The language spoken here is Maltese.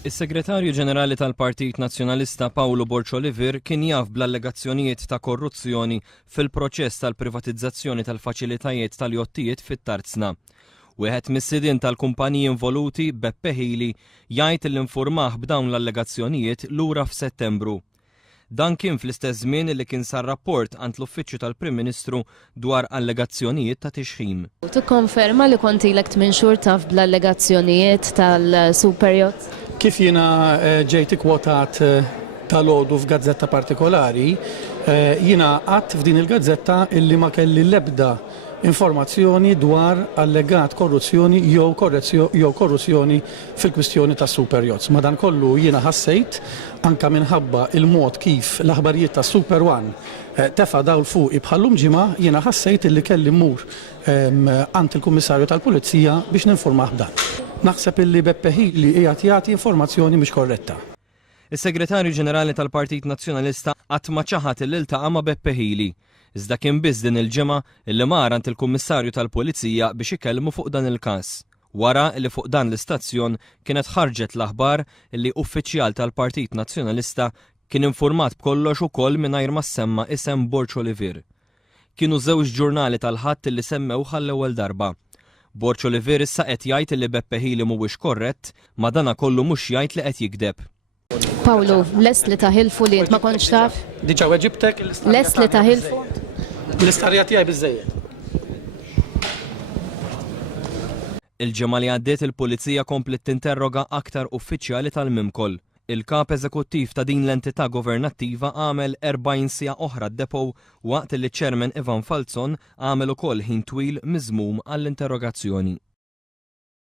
Is-Segretarju Ġenerali tal-Partit Nazzjonalista Paolo Borċoliver kien jaf bl-allegazzjonijiet ta' korruzzjoni fil-proċess tal-privatizzazzjoni tal-faċilitajiet tal-jottijiet fit-Tarzna. Wieħed mis-sidien tal-kumpaniji involuti, Beppe Hili, jgħid li infurmah b'dawn l-allegazzjonijiet lura f'Settembru. Dan kien fl-istess żmien li kien sar rapport għand l-Uffiċċju tal-Prim Ministru dwar allegazzjonijiet ta' tixħim. Tikkonferma li kontilek 8 xhur taf bl-allegazzjonijiet tal-super yachts? Kif jiena ġejt ikkwotat tal-għodu f'gazzetta partikolari, jiena għadt f'din il-gazzetta illi ma kelli l-ebda informazzjoni dwar allegat korruzzjoni jew korruzzjoni fil-kwistjoni tas super yachts. Madankollu jiena ħassejt anka minħabba il-mod kif l-aħbarijiet ta' Super One tefa' dawl fuqi bħallum ġimgħa, jiena ħassejt illi kelli mmur għand il-Kummissarju tal-Pulizija biex ninformah b'dan. Naħseb illi Beppe Hili qiegħed jagħti informazzjoni mhix korretta. Is-Segretarju Ġenerali tal-Partit Nazzjonalista qatt ma ċaħat illi iltaqa' ma' Beppe Hili. Iżda kien biss din il-ġimgħa illi mar għand il-Kummissarju tal-Pulizija biex ikellmu fuq dan il-każ. Wara li fuq dan l-istazzjon kienet ħarġet l-aħbar illi uffiċjal tal-Partit Nazzjonalista kien infurmat b'kollox ukoll mingħajr ma semma isem Borċoliver. Kienu żewġ ġurnali tal-ħadd illi semmew għall-ewwel darba. Borċoliver issa qed jgħid li Beppe Hili mhuwiex korrett, ma dana kollu mhux jgħid li qed jikdeb. Paolo, lest li taħilfu li int ma kontx taf? Diġà weġibtek Lest li taħilfu? l-istarja tiegħi biżżejjed. Il-ġimgħa li għaddiet il-Pulizija komplet tinterroga aktar uffiċjali tal-Mimkoll. Il-kap eżekuttiv ta' din l-entità governattiva għamel 40 siegħa oħra d-depow waqt li ċ-Chairman Ivan Falzon għamel ukoll ħin twil miżmum għall-interrogazzjoni.